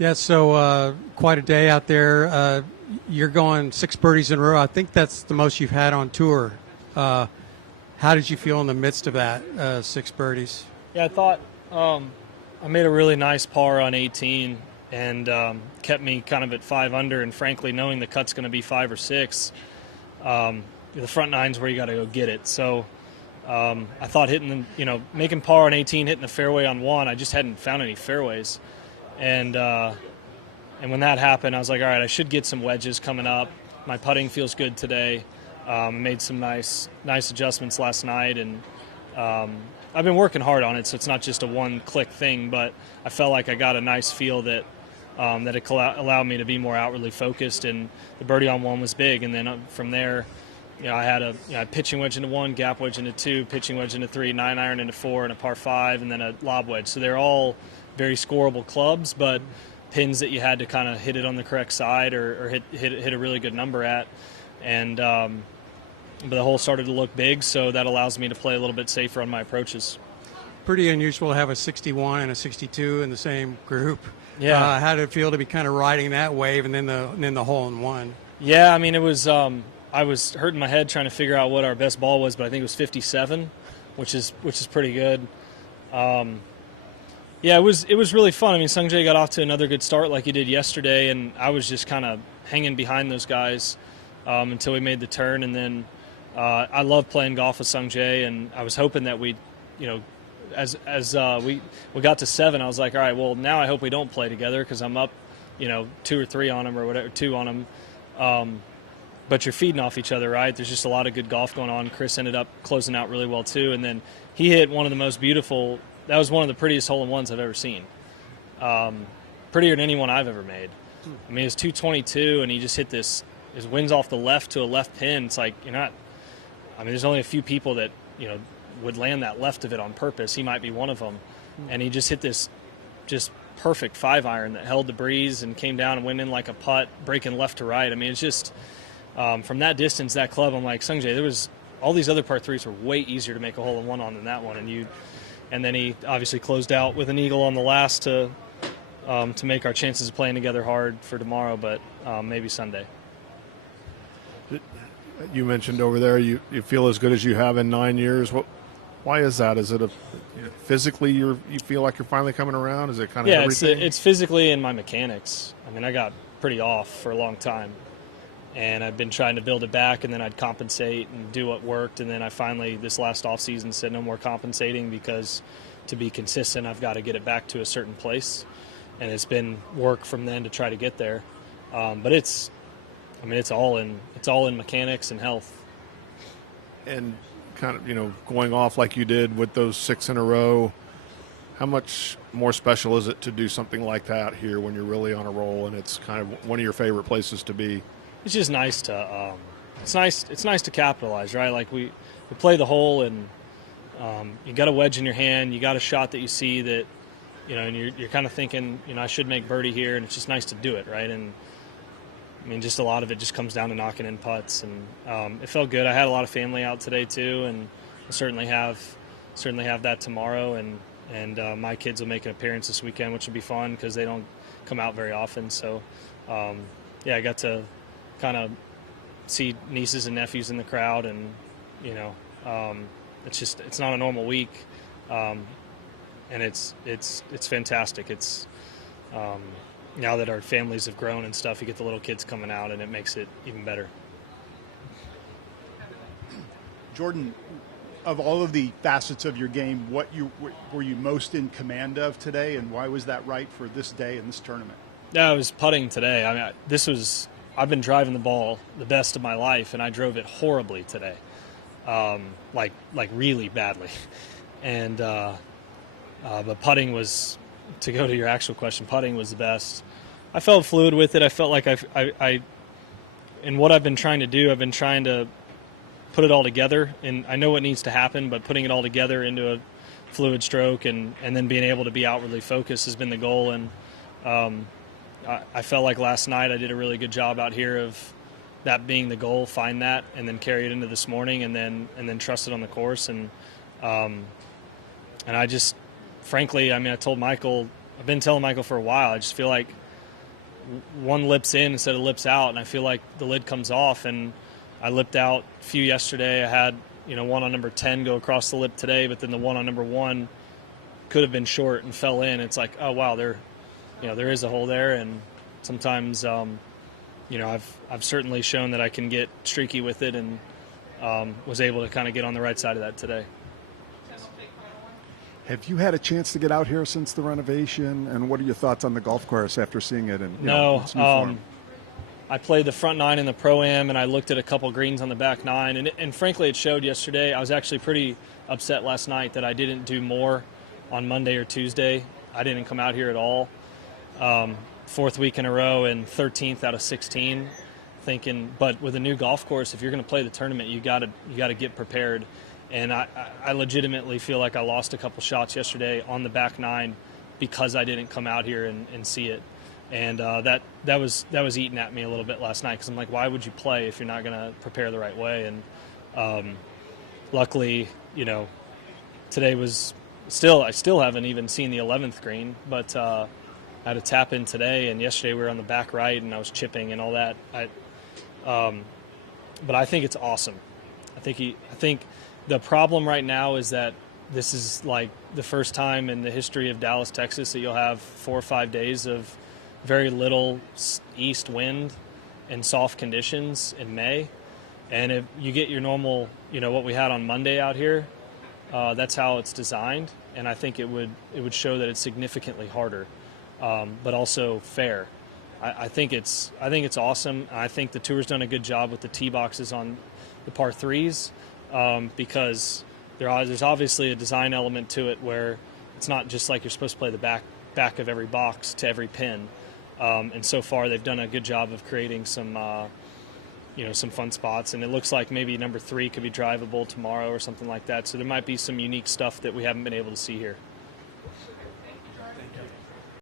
Yeah, so quite a day out there. You're going 6 birdies in a row. I think that's the most you've had on tour. How did you feel in the midst of that, 6 birdies? Yeah, I thought I made a really nice par on 18 and kept me kind of at 5 under. And frankly, knowing the cut's going to be 5 or 6, the front nine's where you got to go get it. So I thought making par on 18, hitting the fairway on 1, I just hadn't found any fairways. And when that happened, I was like, all right, I should get some wedges coming up. My putting feels good today. Made some nice adjustments last night, and I've been working hard on it, so it's not just a one-click thing, but I felt like I got a nice feel that it allowed me to be more outwardly focused, and the birdie on 1 was big. And then from there, I had a pitching wedge into 1, gap wedge into 2, pitching wedge into 3, 9-iron into 4, and a par 5, and then a lob wedge. So they're all very scoreable clubs, but pins that you had to kind of hit it on the correct side or hit a really good number at. And but the hole started to look big, so that allows me to play a little bit safer on my approaches. Pretty unusual to have a 61 and a 62 in the same group. Yeah. How did it feel to be kind of riding that wave and then the hole in 1? Yeah, I mean, it was I was hurting my head trying to figure out what our best ball was, but I think it was 57, which is pretty good. Yeah, it was really fun. I mean, Sungjae got off to another good start like he did yesterday, and I was just kind of hanging behind those guys until we made the turn. And then I love playing golf with Sungjae, and I was hoping that we got to 7, I was like, all right, well, now I hope we don't play together because I'm up, 2 or 3 on him or whatever, 2 on him. But you're feeding off each other, right? There's just a lot of good golf going on. Chris ended up closing out really well too, and then he hit one of the most beautiful. That was one of the prettiest hole-in-ones I've ever seen. Prettier than anyone I've ever made. I mean, it was 222, and he just hit this. His wind's off the left to a left pin. It's like you're not. I mean, there's only a few people that would land that left of it on purpose. He might be one of them, and he just hit this, just perfect 5-iron that held the breeze and came down and went in like a putt, breaking left to right. I mean, it's just from that distance, that club. I'm like, Sungjae, there was all these other par 3s were way easier to make a hole-in-one on than that one, and then he obviously closed out with an eagle on the last to make our chances of playing together hard for tomorrow, but maybe Sunday. You mentioned over there you feel as good as you have in 9 years. Why is that? Is it physically you feel like you're finally coming around? Is it kind of everything? It's physically and my mechanics. I mean, I got pretty off for a long time, and I've been trying to build it back, and then I'd compensate and do what worked, and then I finally, this last offseason, said no more compensating because to be consistent, I've got to get it back to a certain place, and it's been work from then to try to get there. But it's all in mechanics and health. And kind of, going off like you did with those 6 in a row, how much more special is it to do something like that here when you're really on a roll and it's kind of one of your favorite places to be? It's just nice to it's nice to capitalize, right? Like we play the hole, and you got a wedge in your hand, you got a shot that you see that and you're kind of thinking, I should make birdie here, and it's just nice to do it, right? And I mean, just a lot of it just comes down to knocking in putts, and it felt good. I had a lot of family out today too, and I certainly have that tomorrow, and my kids will make an appearance this weekend, which will be fun because they don't come out very often. So I got to kind of see nieces and nephews in the crowd, and it's not a normal week, and it's fantastic. It's now that our families have grown and stuff, you get the little kids coming out, and it makes it even better. Jordan, of all of the facets of your game, what were you most in command of today, and why was that right for this day and this tournament? Yeah, I was putting today. I mean, I've been driving the ball the best of my life, and I drove it horribly today, like really badly. And but putting was, to go to your actual question, putting was the best. I felt fluid with it. I felt like I in what I've been trying to do, I've been trying to put it all together, and I know what needs to happen, but putting it all together into a fluid stroke and then being able to be outwardly focused has been the goal. And I felt like last night I did a really good job out here of that being the goal, find that, and then carry it into this morning, and then trust it on the course. And I just, frankly, I mean, I've been telling Michael for a while, I just feel like one lips in instead of lips out, and I feel like the lid comes off. And I lipped out a few yesterday. I had one on number 10 go across the lip today, but then the one on number 1 could have been short and fell in. It's like, oh wow, there is a hole there. And sometimes I've certainly shown that I can get streaky with it, and was able to kind of get on the right side of that today. Have you had a chance to get out here since the renovation? And what are your thoughts on the golf course after seeing it in its new form? I played the front 9 in the Pro-Am, and I looked at a couple greens on the back 9. And frankly, it showed yesterday. I was actually pretty upset last night that I didn't do more on Monday or Tuesday. I didn't come out here at all. 4th week in a row and 13th out of 16. But with a new golf course, if you're going to play the tournament, you got to get prepared. And I legitimately feel like I lost a couple shots yesterday on the back 9 because I didn't come out here and see it. And that was eating at me a little bit last night, because I'm like, why would you play if you're not going to prepare the right way? And luckily, today was I still haven't even seen the 11th green, but I had a tap in today, and yesterday we were on the back right, and I was chipping and all that. But I think it's awesome. I think the problem right now is that this is like the first time in the history of Dallas, Texas, that you'll have 4 or 5 days of very little east wind and soft conditions in May. And if you get your normal, what we had on Monday out here, that's how it's designed. And I think it would show that it's significantly harder, but also fair. I think it's awesome. I think the tour's done a good job with the tee boxes on the par 3s, because there's obviously a design element to it where it's not just like you're supposed to play the back of every box to every pin. And so far they've done a good job of creating some fun spots. And it looks like maybe number 3 could be drivable tomorrow or something like that. So there might be some unique stuff that we haven't been able to see here.